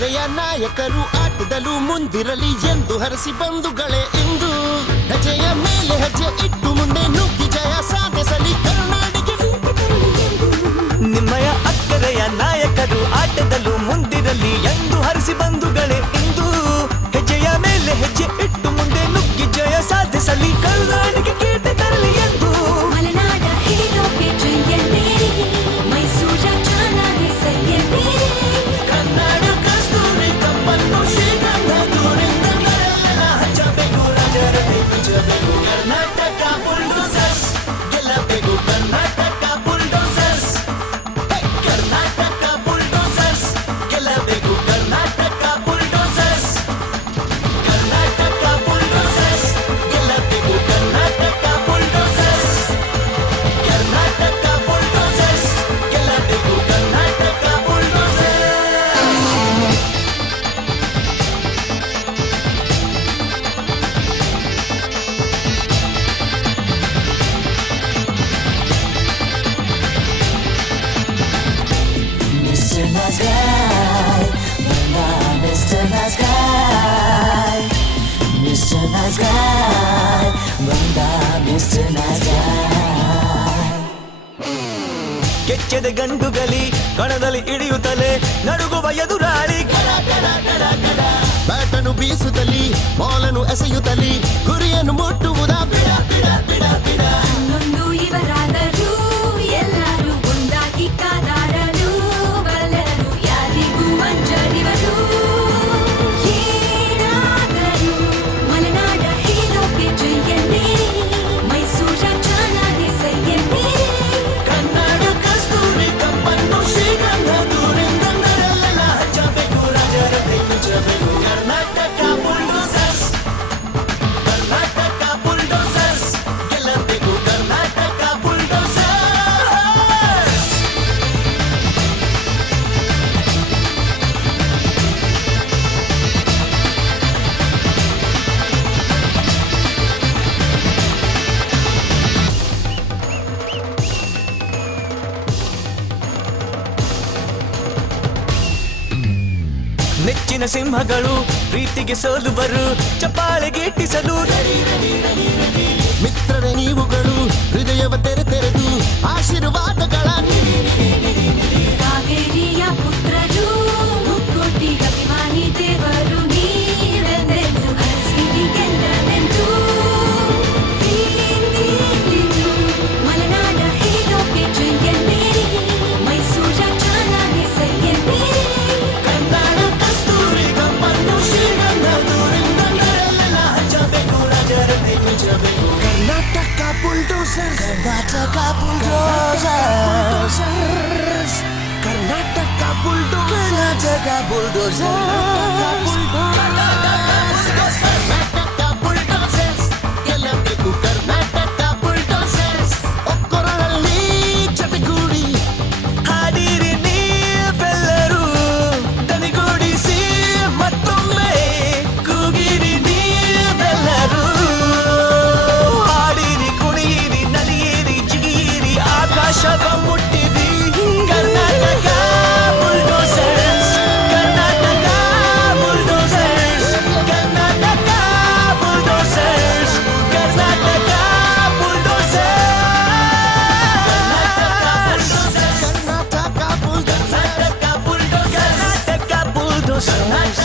ಕೆಚ್ಚೆದೆಯ ನಾಯಕರು ಆಟದಲ್ಲೂ ಮುಂದಿರಲಿ ಎಂದು ಹರಸಿ ಬಂಧುಗಳೇ ಇಂದು ಹೆಜ್ಜೆಯ ಮೇಲೆ ಹೆಜ್ಜೆ ಇಟ್ಟು ಮುಂದೆ ನುಗ್ಗಿ ಜಯ ಸಾಧಿಸಲಿ ಕರ್ನಾಟಕ. ನಿಮ್ಮಯ ಅಕ್ಕರೆಯ ನಾಯಕರು ಆಟದಲ್ಲೂ ಮುಂದಿರಲಿ ಎಂದು ಹರಸಿ ಬಂಧುಗಳೇ ಇಂದು ಹೆಜ್ಜೆಯ ಮೇಲೆ ಹೆಜ್ಜೆ ಇಟ್ಟು ಮುಂದೆ ನುಗ್ಗಿ ಜಯ ಸಾಧಿಸಲಿ ಕರ್ನಾಟಕ ಕೀರ್ತಿ ತರಲಿ ಎಂದು. ಮಲೆನಾಡ ಹೀರೋಗೆ ಜಯಂತಿ, ಮೈಸೂರ ಚಾಲನೆ ಸೈಯಂತಿ, ಕನ್ನಡ ಕಸ್ತೂರಿ ಕಪ್ಪನ್ನು ಶ್ರೀಗಂಧ ದೂರಿಂದ ಹಚ್ಚಬೇಕು ರಾಜರೇ ಹಚ್ಚಬೇಕು. ಕರ್ನಾಟಕ ಬುಲ್ಡೋಸರ್ಸ್ ಗೆಲ್ಲಬೇಕು, ಕರ್ನಾಟಕ ಬುಲ್ಡೋಸರ್ಸ್, ಕರ್ನಾಟಕ ಬುಲ್ಡೋಸರ್ಸ್ ಗೆಲ್ಲಬೇಕು, ಕರ್ನಾಟಕ ಬುಲ್ಡೋಸರ್ಸ್, ಕರ್ನಾಟಕ ಬುಲ್ಡೋಸರ್ಸ್ ಗೆಲ್ಲಬೇಕು, ಕರ್ನಾಟಕ ಬುಲ್ಡೋಸರ್ಸ್, ಕರ್ನಾಟಕ ಬುಲ್ಡೋಸರ್ಸ್ ಗೆಲ್ಲಬೇಕು, Karnataka bulldozers. Mr. Nice Guy, Mr. Nice Guy, Mr. Nice Guy, Mr. Nice Guy. ಕೆಚ್ಚದ ಗಂಡುಗಲಿ ಕಣದಲ್ಲಿ ಇಳಿಯುತ್ತಲೇ ನಡುಗುವ ಎದುರಾಳಿ, ಬ್ಯಾಟನ್ನು ಬೀಸುತ್ತಲಿ ಬಾಲನ್ನು ಎಸೆಯುತ್ತಲಿ ಗುರಿಯನ್ನು ಮುಟ್ಟುವುದ ಬಿಡ ಬಿಡ ಬಿಡ ಬಿಡ. ಹನ್ನೊಂದು ಇವರಾದರೂ ಎಲ್ಲರೂ ಒಂದಾಗಿ ಕಾದಾಡಲು ಬಲ್ಲರು, ಯಾರಿಗೂ ಅಂಜರಿವರು ಏನಾದರೂ. ಮಲೆನಾಡ ಹೀರೋಗೆ ಜಯಂತಿ, ಮೈಸೂರ ಚಾಲನೆ ಸೈಯಂತಿ, ಕನ್ನಡ ಕಸ್ತೂರಿ ಕಪ್ಪನ್ನು ಶ್ರೀಗಂಧ ದೂರಿಂದ ನರೆಲ್ಲ ಹಚ್ಚಬೇಕು ರಾಜರೇ ಹಚ್ಚಬೇಕು. ಕರ್ನಾಟಕ ಬುಲ್ಡೋಸರ್ಸ್, ಕರ್ನಾಟಕ ಬುಲ್ಡೋಸರ್ಸ್ ಗೆಲ್ಲಬೇಕು, ಕರ್ನಾಟಕ ಬುಲ್ಡೋಸರ್ಸ್. ನೆಚ್ಚಿನ ಸಿಂಹಗಳು ಪ್ರೀತಿಗೆ ಸೋಲುವರು, ಚಪ್ಪಾಳೆಗೆ ಇಟ್ಟಿಸಲು ಮಿತ್ರರೇ ನೀವುಗಳು ಹೃದಯವ ತೆರೆದು ಆಶೀರ್ವಾದಗಳ ಕಾವೇರಿಯ ಪುತ್ರರು, ಮುಕ್ಕೋಟಿ ಅಭಿಮಾನಿ ದೇವರು ನೀವೆಂದೆಂದು ಹಸಿರಿ ಗೆಲ್ಲಲೆಂದು ಪ್ರೀತಿಸಿರು. ಮಲೆನಾಡ ಹೀರೋಗೆ ಜಯಂತಿ, ಮೈಸೂರ ಚಾಲನೆ ಸೈಯಂತಿ, ಕನ್ನಡ ಕಸ್ತೂರಿ ಕಪ್ಪನ್ನು ಶ್ರೀಗಂಧ ದೂರಿಂದ ನರೆಲ್ಲ ಹಚ್ಚಬೇಕು ರಾಜರೇ ಹಚ್ಚಬೇಕು. Karnataka bulldozers, Karnataka bulldozers, Karnataka bulldozers, Karnataka bulldozers, Karnataka bulldozers ಗೆಲ್ಲಬೇಕು, ಕರ್ನಾಟಕ ಬುಲ್ಡೋಸರ್ಸ್. ಒಕ್ಕೊರಳಲ್ಲಿ ಜೊತೆಗೂಡಿ ಹಾಡಿರಿ ನೀವೆಲ್ಲರೂ, ದನಿಗೂಡಿಸಿ ಮತ್ತೊಮ್ಮೆ ಕೂಗಿರಿ ನೀವೆಲ್ಲರೂ. ಹಾಡಿರಿ, ಕುಣಿಯಿರಿ, ನಲಿಯಿರಿ, ಜಿಗಿಯಿರಿ, ಆಕಾಶವ ಮುಟ್ಟಿರಿ. Karnataka bulldozers, Karnataka bulldozers, Karnataka bulldozers, Karnataka bulldozers, Karnataka bulldozers, Karnataka bulldozers, Karnataka bulldozers.